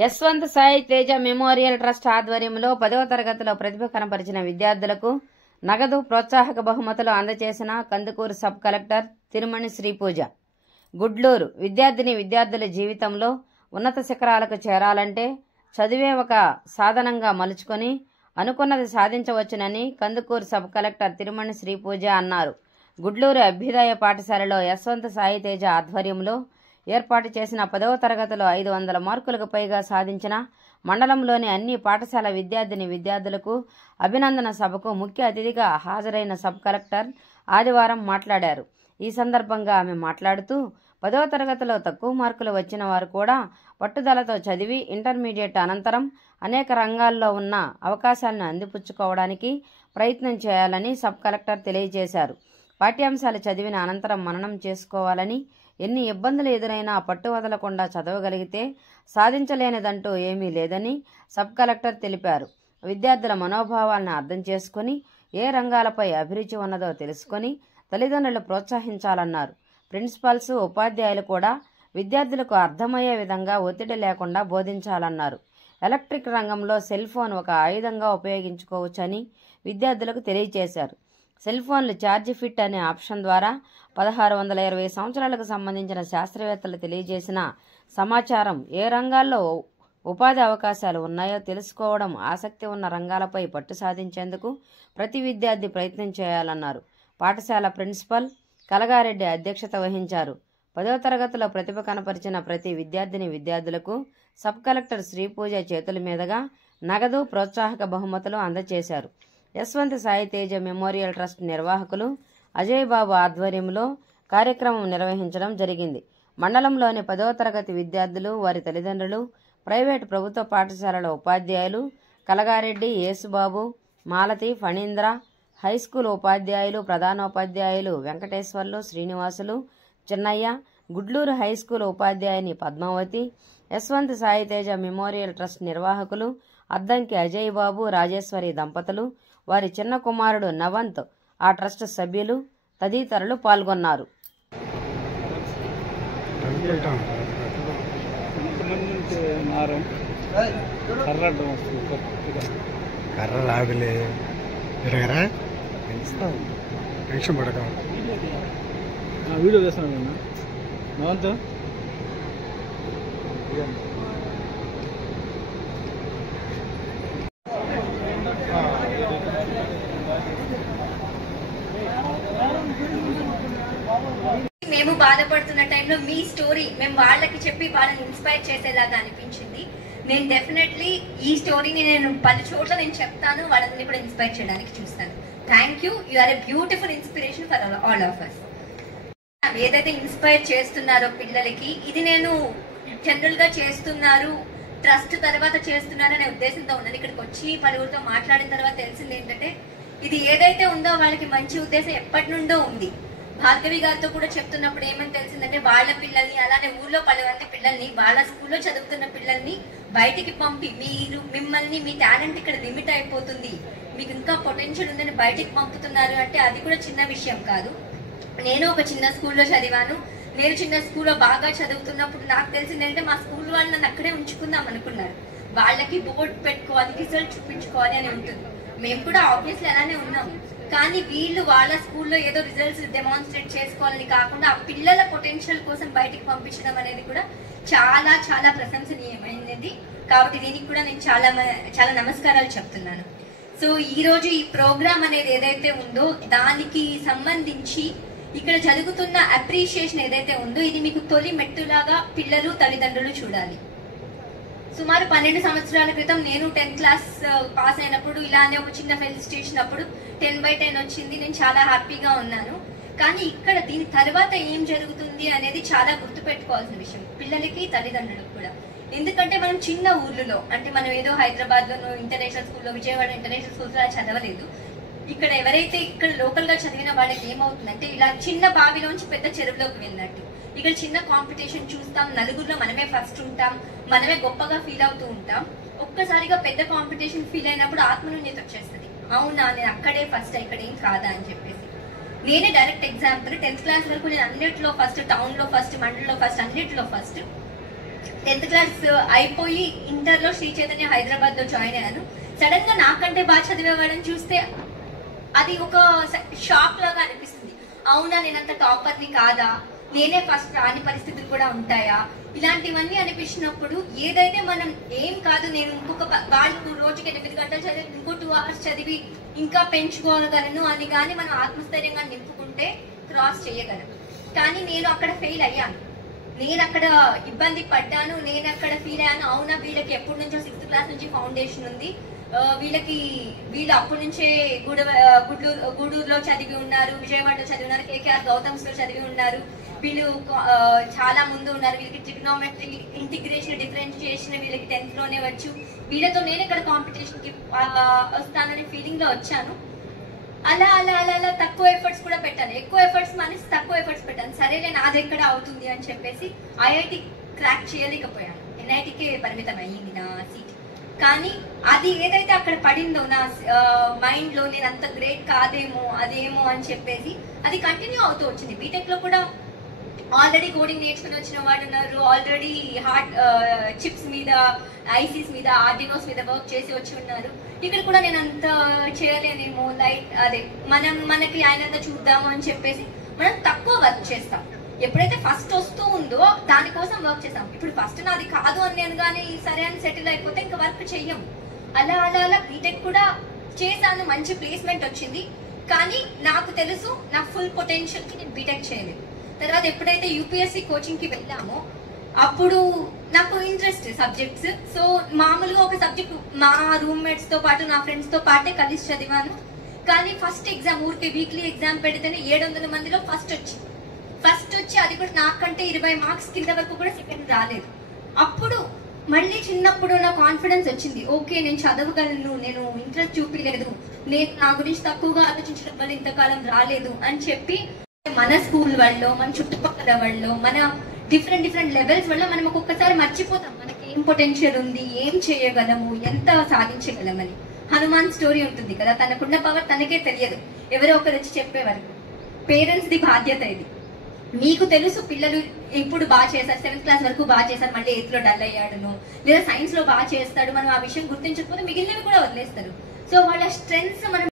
Yashwant Sai Teja memorial trust ఆధ్వర్యంలో 10వ తరగతిలో ప్రతిభ కనపరిచిన విద్యార్థులకు నగదు ప్రోత్సాహక బహుమతులు అందజేసిన కందుకూరు సబ్ కలెక్టర్ తిరుమణి శ్రీపూజ. గుడ్లూరు విద్యార్థుల జీవితంలో ఉన్నత శిఖరాలకు చేరాలంటే చదివే ఒక సాధనంగా మలుచుకొని అనుకున్నది సాధించవచ్చునని కందుకూరు సబ్ కలెక్టర్ తిరుమణి శ్రీపూజ అన్నారు. గుడ్లూరు అభ్యుదయ పాఠశాలలో యశ్వంత్ సాయి తేజ ఆధ్వర్యంలో ఏర్పాటు చేసిన 10వ తరగతిలో 500 మార్కులకు పైగా సాధించిన మండలంలోని అన్ని పాఠశాల విద్యార్థులకు అభినందన సభకు ముఖ్య అతిథిగా హాజరైన సబ్ కలెక్టర్ ఆదివారం మాట్లాడారు. ఈ సందర్భంగా ఆమె మాట్లాడుతూ 10వ తరగతిలో తక్కువ మార్కులు వచ్చిన వారు కూడా పట్టుదలతో చదివి ఇంటర్మీడియట్ అనంతరం అనేక రంగాల్లో ఉన్న అవకాశాలను అందిపుచ్చుకోవడానికి ప్రయత్నం చేయాలని సబ్ కలెక్టర్ తెలియజేశారు. పాఠ్యాంశాలు చదివిన అనంతరం మననం చేసుకోవాలని, ఎన్ని ఇబ్బందులు ఎదురైనా పట్టు వదలకుండా చదవగలిగితే సాధించలేనిదంటూ ఏమీ లేదని సబ్ కలెక్టర్ తెలిపారు. విద్యార్థుల మనోభావాలను అర్థం చేసుకుని ఏ రంగాలపై అభిరుచి ఉన్నదో తెలుసుకొని తల్లిదండ్రులు ప్రోత్సహించాలన్నారు. ప్రిన్సిపాల్స్, ఉపాధ్యాయులు కూడా విద్యార్థులకు అర్థమయ్యే విధంగా ఒత్తిడి లేకుండా బోధించాలన్నారు. ఎలక్ట్రిక్ రంగంలో సెల్ ఫోన్ ఒక ఆయుధంగా ఉపయోగించుకోవచ్చని విద్యార్థులకు తెలియజేశారు. సెల్ ఫోన్లు ఛార్జ్ ఫిట్ అనే ఆప్షన్ ద్వారా 1620 సంవత్సరాలకు సంబంధించిన శాస్త్రవేత్తలు తెలియజేసిన సమాచారం ఏ రంగాల్లో ఉపాధి అవకాశాలు ఉన్నాయో తెలుసుకోవడం, ఆసక్తి ఉన్న రంగాలపై పట్టు సాధించేందుకు ప్రతి విద్యార్థి ప్రయత్నం చేయాలన్నారు. పాఠశాల ప్రిన్సిపల్ కలగారెడ్డి అధ్యక్షత వహించారు. 10వ తరగతిలో ప్రతిభ కనపరిచిన ప్రతి విద్యార్థులకు సబ్ కలెక్టర్ శ్రీపూజ చేతుల మీదుగా నగదు ప్రోత్సాహక బహుమతులు అందజేశారు. యశ్వంత్ సాయి తేజ మెమోరియల్ ట్రస్ట్ నిర్వాహకులు అజయ్ బాబు ఆధ్వర్యంలో కార్యక్రమం నిర్వహించడం జరిగింది. మండలంలోని 10వ తరగతి విద్యార్థులు, వారి తల్లిదండ్రులు, ప్రైవేటు ప్రభుత్వ పాఠశాలల ఉపాధ్యాయులు కలగారెడ్డి, యేసుబాబు, మాలతి, ఫణీంద్ర, హైస్కూల్ ఉపాధ్యాయులు, ప్రధానోపాధ్యాయులు వెంకటేశ్వర్లు, శ్రీనివాసులు, చిన్నయ్య, గుడ్లూరు హైస్కూల్ ఉపాధ్యాయుని పద్మావతి, యశ్వంత్ సాయి తేజ మెమోరియల్ ట్రస్ట్ నిర్వాహకులు అద్దంకి అజయ్ బాబు, రాజేశ్వరి దంపతులు, వారి చిన్న కుమారుడు నవంత్, ఆ ట్రస్ట్ సభ్యులు తదితరులు పాల్గొన్నారు. వీడియో చేస్తాను నవంత్. మేము బాధపడుతున్న టైంలో మీ స్టోరీ మేము వాళ్ళకి చెప్పి వాళ్ళని ఇన్స్పైర్ చేసేలాగా అనిపించింది. నేను డెఫినెట్లీ ఈ స్టోరీని నేను 10 చోట్ల నేను చెప్తాను, వాళ్ళని కూడా ఇన్స్పైర్ చేయడానికి చూస్తాను. Thank you. You are a beautiful inspiration for all of us. ఏదైతే ఇన్స్పైర్ చేస్తున్నారో పిల్లలకి, ఇది నేను జనరల్ గా చేస్తున్నారు, ట్రస్ట్ తర్వాత చేస్తున్నారు అనే ఉద్దేశంతో ఉన్నాను. ఇక్కడికి వచ్చి పలువురితో మాట్లాడిన తర్వాత తెలిసింది ఏంటంటే, ఇది ఏదైతే ఉందో వాళ్ళకి మంచి ఉద్దేశం ఎప్పటి నుండో ఉంది. భార్గవి గారితో కూడా చెప్తున్నప్పుడు ఏమని తెలిసిందంటే, వాళ్ళ పిల్లల్ని అలానే ఊర్లో 10 మంది పిల్లల్ని వాళ్ళ స్కూల్లో చదువుతున్న పిల్లల్ని బయటికి పంపి మిమ్మల్ని మీ టాలెంట్ ఇక్కడ లిమిట్ అయిపోతుంది, మీకు ఇంకా పొటెన్షియల్ ఉందని బయటికి పంపుతున్నారు అంటే అది కూడా చిన్న విషయం కాదు. నేను ఒక చిన్న స్కూల్లో చదివాను. నేను చిన్న స్కూల్లో బాగా చదువుతున్నప్పుడు నాకు తెలిసింది ఏంటంటే, మా స్కూల్ వాళ్ళు నన్ను అక్కడే ఉంచుకుందాం అనుకున్నారు. వాళ్ళకి బోర్డు పెట్టుకోవాలి, రిజల్ట్ చూపించుకోవాలి అని ఉంటుంది. మేము కూడా ఆబ్వియస్లీ అలానే ఉన్నాము. కానీ వీళ్ళు వాళ్ళ స్కూల్లో ఏదో రిజల్ట్స్ డెమాన్స్ట్రేట్ చేసుకోవాలని కాకుండా ఆ పిల్లల పొటెన్షియల్ కోసం బయటికి పంపించడం అనేది కూడా చాలా చాలా ప్రశంసనీయమైనది. కాబట్టి దీనికి కూడా నేను చాలా నమస్కారాలు చెప్తున్నాను. సో ఈ రోజు ఈ ప్రోగ్రామ్ అనేది ఏదైతే ఉందో దానికి సంబంధించి ఇక్కడ జరుగుతున్న అప్రిషియేషన్ ఏదైతే ఉందో ఇది మీకు తొలి మెట్టులాగా పిల్లలు, తల్లిదండ్రులు చూడాలి. సుమారు 12 సంవత్సరాల క్రితం నేను 10th క్లాస్ పాస్ అయినప్పుడు ఇలానే ఒక చిన్న ఫెలిసిటేషన్ అప్పుడు 10/10 వచ్చింది. నేను చాలా హ్యాపీగా ఉన్నాను. కానీ ఇక్కడ దీని తర్వాత ఏం జరుగుతుంది అనేది చాలా గుర్తుపెట్టుకోవాల్సిన విషయం పిల్లలకి, తల్లిదండ్రులకు కూడా. ఎందుకంటే మనం చిన్న ఊర్లలో, అంటే మనం ఏదో హైదరాబాద్ లోనో ఇంటర్నేషనల్ స్కూల్లో, విజయవాడ ఇంటర్నేషనల్ స్కూల్స్ లో చదవలేదు. ఇక్కడ ఎవరైతే ఇక్కడ లోకల్ గా చదివిన వాళ్ళకి ఏమవుతుందంటే, ఇలా చిన్న బావిలోంచి పెద్ద చెరువులోకి వెళ్ళినట్టు. ఇక్కడ చిన్న కాంపిటీషన్ చూస్తాం, నలుగురిలో మనమే ఫస్ట్ ఉంటాం, మనమే గొప్పగా ఫీల్ అవుతూ ఉంటాం. ఒక్కసారిగా పెద్ద కాంపిటీషన్ ఫీల్ అయినప్పుడు ఆత్మన్యూన్యత వచ్చేస్తుంది. అవునా, నేను అక్కడే ఫస్ట్, ఇక్కడ ఏం కాదా అని చెప్పేసి. నేనే డైరెక్ట్ ఎగ్జాంపుల్. 10th క్లాస్ వరకు నేను అన్నిట్లో ఫస్ట్, టౌన్ లో ఫస్ట్, మండలిలో ఫస్ట్, అన్నిట్లో ఫస్ట్. 10th క్లాస్ అయిపోయి ఇంటర్ లో శ్రీ చైతన్య హైదరాబాద్ లో జాయిన్ అయ్యాను. సడన్ గా నాకంటే బాగా చదివేవాడని చూస్తే అది ఒక షాక్ లాగా అనిపిస్తుంది. అవునా, నేనంత టాపర్ని కాదా, నేనే ఫస్ట్ రాని పరిస్థితులు కూడా ఉంటాయా, ఇలాంటివన్నీ అనిపించినప్పుడు ఏదైతే మనం ఏం కాదు, నేను ఇంకొక వాళ్ళు రోజుకి 8 గంటలు చదివి ఇంకో 2 hours చదివి ఇంకా పెంచుకోగలను అని కానీ మనం ఆత్మస్థైర్యంగా నింపుకుంటే క్రాస్ చేయగలం. కానీ నేను అక్కడ ఫెయిల్ అయ్యాను, నేను అక్కడ ఇబ్బంది పడ్డాను, నేను అక్కడ ఫీల్ అయ్యాను. అవునా, వీళ్ళకి ఎప్పటి నుంచో 6th క్లాస్ నుంచి ఫౌండేషన్ ఉంది, వీళ్ళు అప్పటి నుంచే గూడూరులో చదివి ఉన్నారు, విజయవాడలో చదివి ఉన్నారు, కేకేఆర్ గౌతమ్స్ లో చదివి ఉన్నారు, వీళ్ళు చాలా ముందు ఉన్నారు, వీళ్ళకి ట్రిగ్నోమెట్రీ, ఇంటిగ్రేషన్, డిఫరెన్షియేషన్ వీళ్ళకి 10th లోనే వచ్చు, వీళ్ళతో నేను ఇక్కడ కాంపిటీషన్ కి వస్తాననే ఫీలింగ్ లో వచ్చాను. అలా అలా అలా అలా తక్కువ ఎఫర్ట్స్ కూడా పెట్టాను, ఎక్కువ ఎఫర్ట్స్ మానేసి తక్కువ ఎఫర్ట్స్ పెట్టాను. సరేలే నాది ఎక్కడ అవుతుంది అని చెప్పేసి ఐఐటి క్రాక్ చేయలేకపోయాను, ఎన్ఐటికే పరిమితం అయ్యింది నా సీట్. కానీ అది ఏదైతే అక్కడ పడిందో నా మైండ్ లో, నేను అంత గ్రేట్ కాదేమో అదేమో అని చెప్పేసి అది కంటిన్యూ అవుతూ వచ్చింది. బీటెక్ లో కూడా ఆల్రెడీ కోడింగ్ నేర్చుకుని వచ్చిన వాళ్ళు ఉన్నారు, ఆల్రెడీ హార్డ్ చిప్స్ మీద, ఐసీస్ మీద, ఆర్డినోస్ మీద వర్క్ చేసి వచ్చి ఉన్నారు. ఇక్కడ కూడా నేను అంత చేయలేనేమో, అదే మనకి ఆయనంతా చూద్దాము అని చెప్పేసి మనం తక్కువ వర్క్ చేస్తాం. ఎప్పుడైతే ఫస్ట్ వస్తూ ఉందో దానికోసం వర్క్ చేస్తాం. ఇప్పుడు ఫస్ట్ నాది కాదు అని నేను కానీ సరే అని సెటిల్ అయిపోతే ఇంకా వర్క్ చెయ్యము. అలా అలా అలా బీటెక్ కూడా చేశాను, మంచి ప్లేస్మెంట్ వచ్చింది. కానీ నాకు తెలుసు నా ఫుల్ పొటెన్షియల్ కి నేను బీటెక్ చేయలేదు. తర్వాత ఎప్పుడైతే యూపీఎస్సీ కోచింగ్ కి వెళ్ళామో అప్పుడు నాకు ఇంట్రెస్ట్ సబ్జెక్ట్స్. సో మామూలుగా ఒక సబ్జెక్ట్ మా రూమ్మేట్స్ తో పాటు నా ఫ్రెండ్స్ తో పాటే కలిసి చదివాను. కానీ ఫస్ట్ ఎగ్జామ్ ఊరికే వీక్లీ ఎగ్జామ్ పెడితేనే 700 మందిలో ఫస్ట్ వచ్చి అది కూడా నాకంటే 20 మార్క్స్ కింద వరకు కూడా సెకండ్ రాలేదు. అప్పుడు మళ్ళీ చిన్నప్పుడు నా కాన్ఫిడెన్స్ వచ్చింది, ఓకే నేను చదవగలను, నేను ఇంట్రెస్ట్ చూపించలేదు, నేను నా గురించి తక్కువగా ఆలోచించడం వల్ల ఇంతకాలం రాలేదు అని చెప్పి మన స్కూల్ వాళ్ళు, మన చుట్టుపక్కల వాళ్ళు, మన డిఫరెంట్ లెవెల్స్ వల్ల మనం ఒక్కొక్కసారి మర్చిపోతాం మనకి ఏం పొటెన్షియల్ ఉంది, ఏం చేయగలము, ఎంత సాధించగలమని. హనుమాన్ స్టోరీ ఉంటుంది కదా, తనకున్న పవర్ తనకే తెలియదు, ఎవరో ఒకరు వచ్చి చెప్పేవారు. పేరెంట్స్ ది బాధ్యత ఇది. మీకు తెలుసు పిల్లలు ఇప్పుడు బాగా చేశారు, 7th క్లాస్ వరకు బాగా చేశారు, మళ్ళీ 8th లో డల్ అయ్యాడును, లేదా సైన్స్ లో బాగా చేస్తాడు, మనం ఆ విషయం గుర్తించకపోతే మిగిలినవి కూడా వదిలేస్తారు. సో వాళ్ళ స్ట్రెంగ్స్ మనం